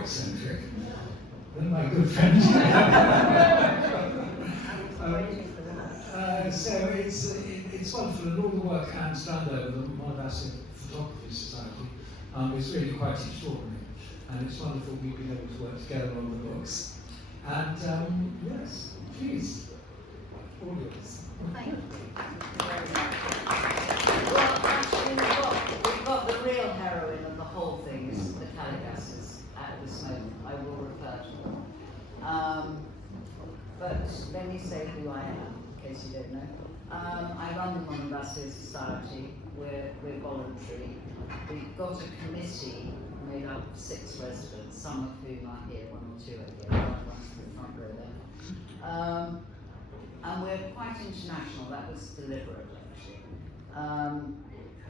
eccentric than my good friend. So it's wonderful, and all the work Anne's done over the Monemvasia Photography Society is really quite extraordinary, and it's wonderful we've been able to work together on the books. And yes, please, all yours. Thank you. Well, actually, we've got the real heroine of the whole thing is the Caligasses at this moment. I will refer to them. But let me say who I am, in case you don't know. I run the Monemvasia Society. We're voluntary. We've got a committee made up of 6 residents, some of whom are here, 1 or 2 are here, one's in the front row there. And we're quite international. That was deliberate, actually.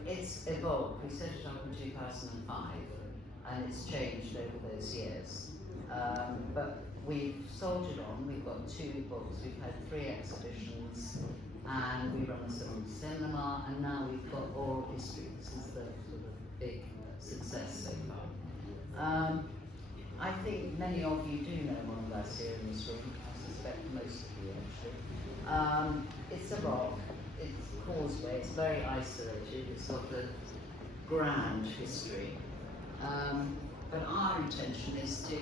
It's evolved. We set it up in 2005, and it's changed over those years. But we've soldiered on. We've got 2 books. We've had 3 exhibitions, and we run a cinema, and now we've got oral history. This is the sort of big success so far. I think many of you do know Monemvasia in this room. I suspect most of you, actually. It's a rock. It's causeway. It's very isolated. It's got a grand history. But our intention is to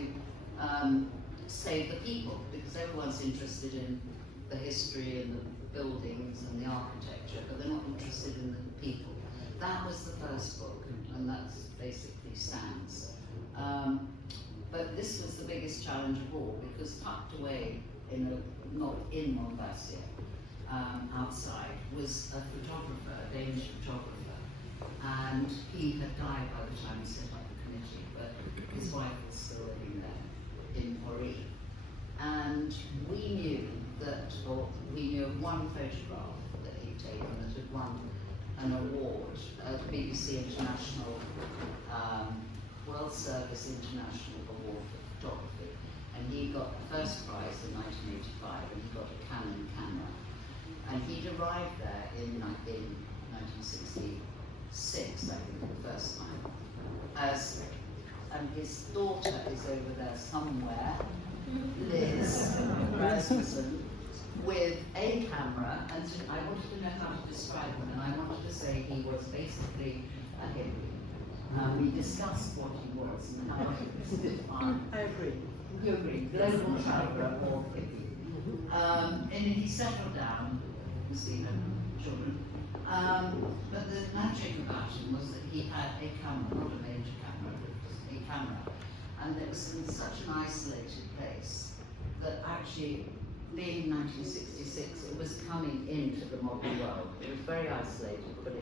save the people, because everyone's interested in the history and the buildings and the architecture, but they're not interested in the people. That was the first book, and that basically stands. But this was the biggest challenge of all, because tucked away not in Monemvasia, outside, was a photographer, a Danish photographer, and he had died by the time he set up the committee, but his wife was still living there in Paris. And we knew of one photograph that he'd taken that had won an award at the BBC International World Service International Award for Photography, and he got the first prize in 1985, and he got a Canon camera, and he'd arrived there in 1966, I think, the first time, and his daughter is over there somewhere, Liz Rasmussen, with a camera, and I wanted to know how to describe him, and I wanted to say he was basically a hippie. We discussed what he was and how he was defined. I agree. You agree? Global traveller or hippie. And he settled down, you see, had children. But the magic about him was that he had a camera, not a major camera, but just a camera. And it was in such an isolated place that actually, being 1966, it was coming into the modern world. It was very isolated, but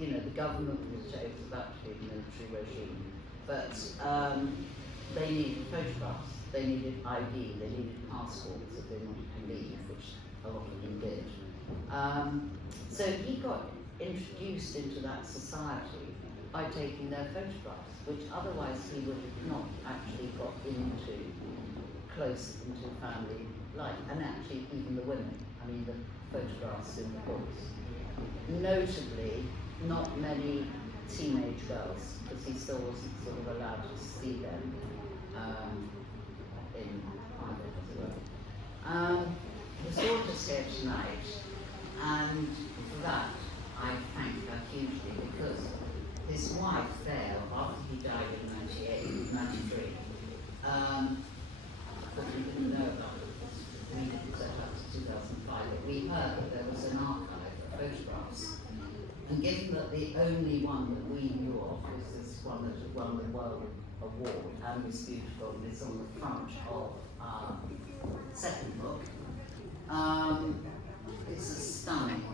the government was about to be a military regime, but they needed photographs, they needed ID, they needed passports if they wanted to leave, which a lot of them did. So he got introduced into that society by taking their photographs, which otherwise he would have not actually got close into family life, and actually even the women, the photographs in the books. Notably, not many teenage girls, because he still wasn't sort of allowed to see them in private, as it were. His daughter's here tonight, and for that I thank her hugely, because his wife there, after he died in 93, but we didn't know about it, because we didn't set up to 2005, but we heard that there was an archive of photographs. And given that the only one that we knew of was this one that had won the World Award and was beautiful, and it's on the front of our second book, it's a stunning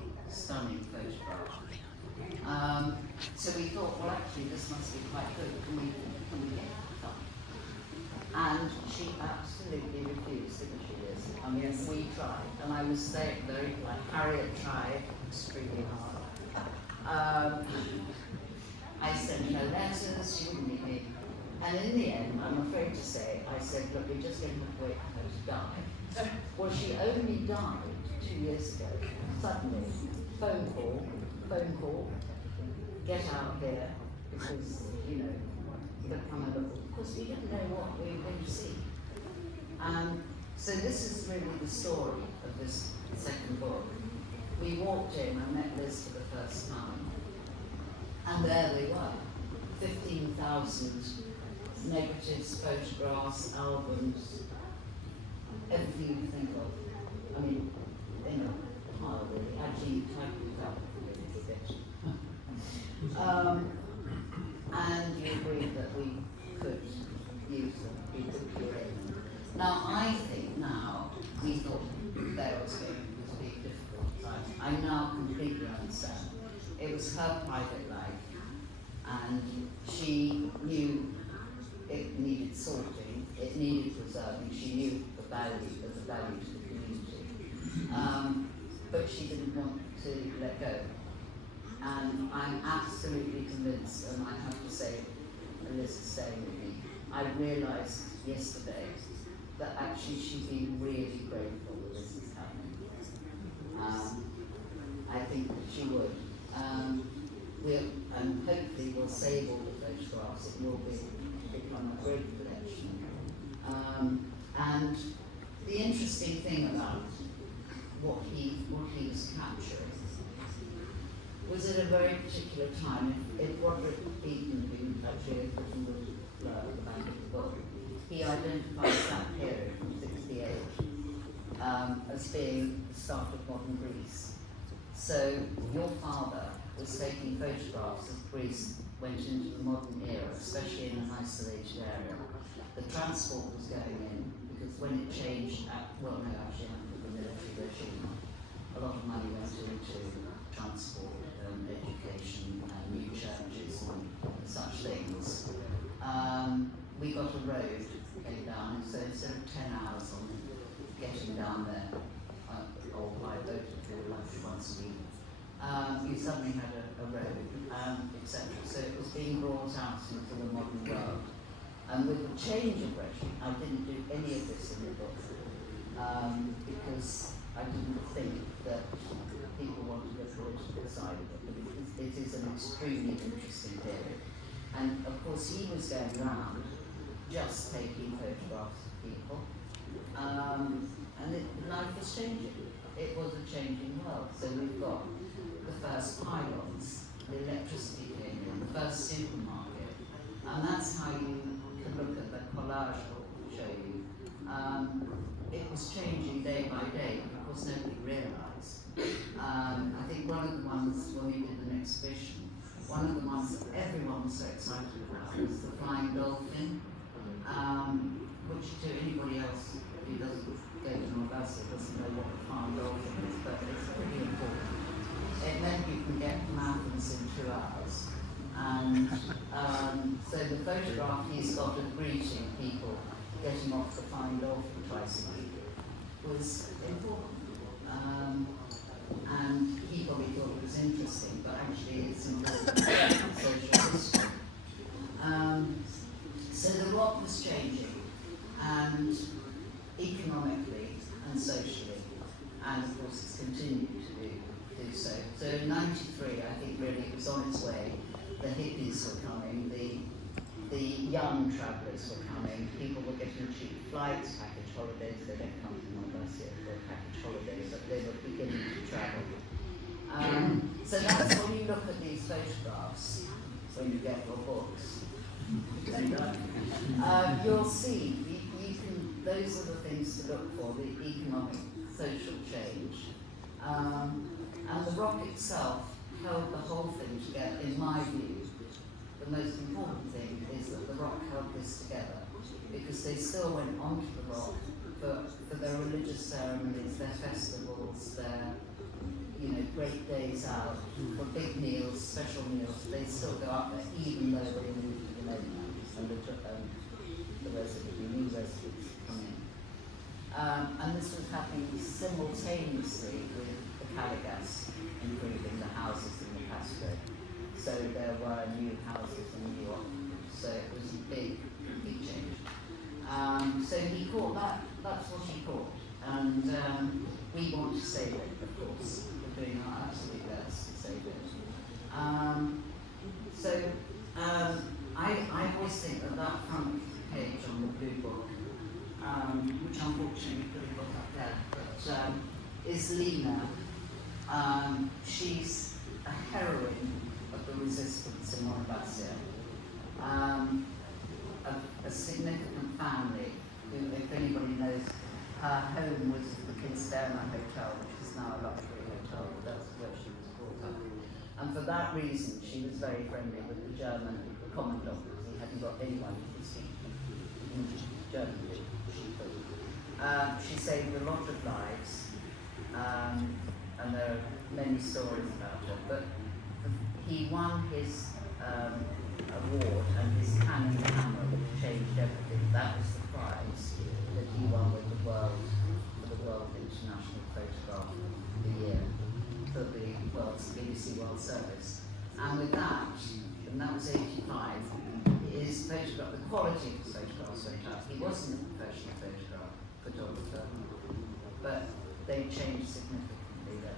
photograph. So we thought, well, actually, this must be quite good. Can we get some? And she absolutely refused, didn't she, Liz? Yes. We tried, and I was saying very, like, Harriet tried extremely hard. I sent her letters, she wouldn't meet me. And in the end, I'm afraid to say, I said, look, we're just going to have to wait for her to die. Well, she only died 2 years ago. Suddenly, phone call, get out here, because, you become a little course we didn't know what we were going to see. So this is really the story of this second book. We walked in, I met Liz for the first time, and there they were, 15,000 negatives, photographs, albums, everything you can think of. I mean, in a pile really, actually typed it up a bit. And you agreed that we could use them, we could curate them. Now I think now, we thought there was going to be difficult. I now completely understand. It was her private life, and she knew it needed sorting, it needed preserving, she knew the value to the community. But she didn't want to let go. And I'm absolutely convinced, and I have to say, Liz is staying with me, I realised yesterday that actually she'd be really grateful that this is happening. I think that she would. And hopefully we'll save all the photographs, it will become a great collection. And the interesting thing about what he was capturing was at a very particular time. If Roderick Beaton, who actually has written the back of the book, he identifies that period from 68 as being the start of modern Greece. So your father was taking photographs as Greece went into the modern era, especially in an isolated area. The transport was going in because when it changed, after the military regime, a lot of money went into transport, education, new churches, and such things. We got a road came down, and so instead of 10 hours on getting down there, or by boat if you were lucky once a week, you suddenly had a road, etc. So it was being brought out into the modern world. And with the change of regime, I didn't do any of this in the book, because I didn't think that people wanted the political side of it, but it is an extremely interesting period. And of course he was going around just taking photographs of people, and life was changing. It was a changing world. So we've got the first pylons, the electricity came in, the first supermarket, and that's how you can look at the collage will show you. It was changing day by day because nobody realised. I think one of the ones when we did an exhibition, one of the ones that everyone was so excited about was the flying dolphin, which to anybody else who doesn't go to Monemvasia doesn't know what the flying dolphin is, but it's pretty important. It meant you can get from Athens in 2 hours. And so the photograph he's got of greeting people getting off the flying dolphin twice a week was important. And he probably thought it was interesting, but actually it's important social history. So the rock was changing, and economically and socially, and of course it's continued to do so. So in '93, I think really it was on its way. The hippies were coming, the young travellers were coming, people were getting cheap flights, package holidays. They don't come to Monemvasia for package holidays, but they were beginning to travel. So that's when you look at these photographs, when you get your books, you'll see, those are the things to look for, the economic, social change. And the rock itself held the whole thing together, in my view. The most important thing is that the rock held this together, because they still went onto the rock for their religious ceremonies, their festivals, their great days out, for big meals, special meals. They still go up there, even though they moved to the mainland and the new residents come in. And this was happening simultaneously with the Caligas improving the houses in the Castro. So there were new houses in New York. So it was a big change. So he caught that, that's what he caught. And we want to save it, of course. We're doing our absolute best to save it. I always think that front page on the Blue Book, which unfortunately we could have got up there, but is Lena. She's a heroine of the resistance in Monemvasia. A significant family, who, if anybody knows, her home was the Kinsterna Hotel, which is now a luxury hotel. That's where she was brought up. And for that reason, she was very friendly with the German commandant, because he hadn't got anyone who could speak German. She saved a lot of lives, and there are many stories about her. But he won his award, and his cannon camera, which changed everything. That was the prize that he won with the World International Photograph of the Year for the BBC World Service. And with that, and that was 85, his photograph, the quality of his photographs went up. He wasn't a professional photographer, but they changed significantly then.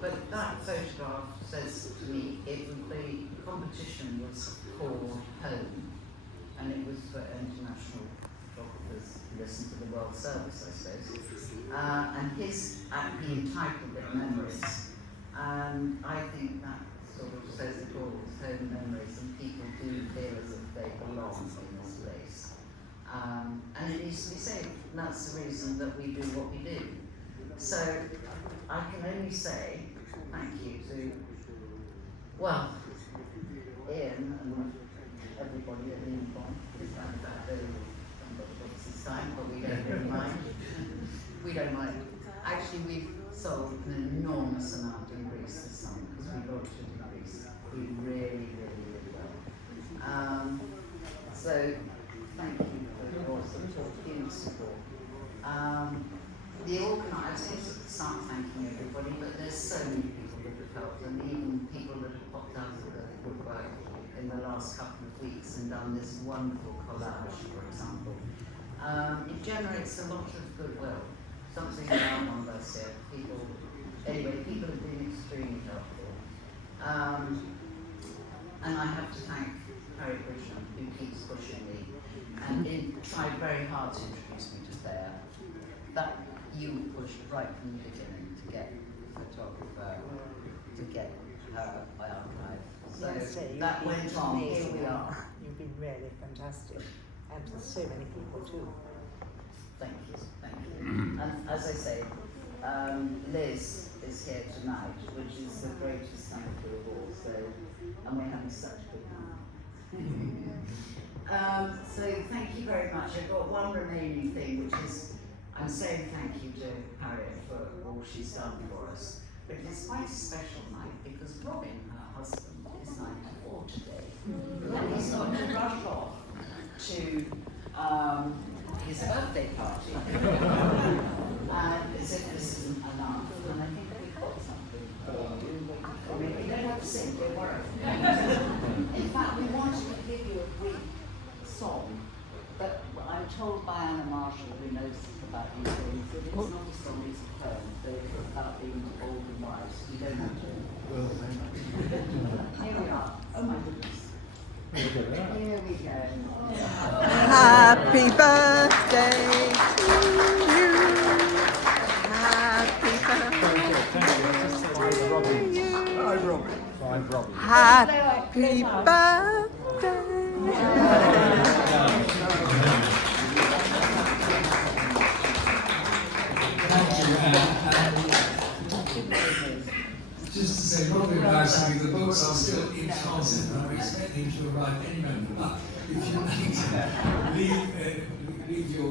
But that photograph says to me, the competition was called Home, and it was for international photographers who listen to the World Service, I suppose. And he entitled it Memories. I think that sort of says it all, home memories, and people do feel as if they belong in this place. And it needs to be saved, and that's the reason that we do what we do. So I can only say thank you to, well, Ian and everybody at the Incon. It's like that, this time, but we don't really mind. We don't mind. Actually, we've sold an enormous amount in Greece this summer because we launched it in Greece. We really, really, really well. So thank you for your support, huge support. The organisers start thanking everybody, but there's so many people that have helped, and even people that have popped out of the woodwork in the last couple of weeks and done this wonderful collage, for example. It generates a lot of goodwill. Something about Monemvasia. People have been extremely helpful. And I have to thank Harry Bridgman, who keeps pushing me, and tried very hard to introduce me to Claire. That you pushed right from the beginning to get the photographer, to get her archive. So Yes, that went on. Here we are. You've been really fantastic, and to so many people too. Thank you, thank you. And as I say, Liz is here tonight, which is the greatest thank you of all. So, and we're having such a good time. So thank you very much. I've got one remaining thing, which is I'm saying thank you to Harriet for all she's done for us. But it's quite a special night because Robin, her husband, is 94 today, and he's got to rush off to his birthday party. And as if this isn't enough, and I think we've got something for you. I mean, you don't have to sing, don't worry. In fact, we wanted to give you a brief song, but I'm told by Anna Marshall, who knows about these things, that it's not a song, it's a poem, but it's about being old and wise. You don't have to. Here we are. Oh my goodness. Here we go. Happy birthday to you. Happy birthday to you. Happy birthday. Just to say, probably embarrassingly, the books are still in transit, and I'm expecting to arrive any moment. But if you need to leave your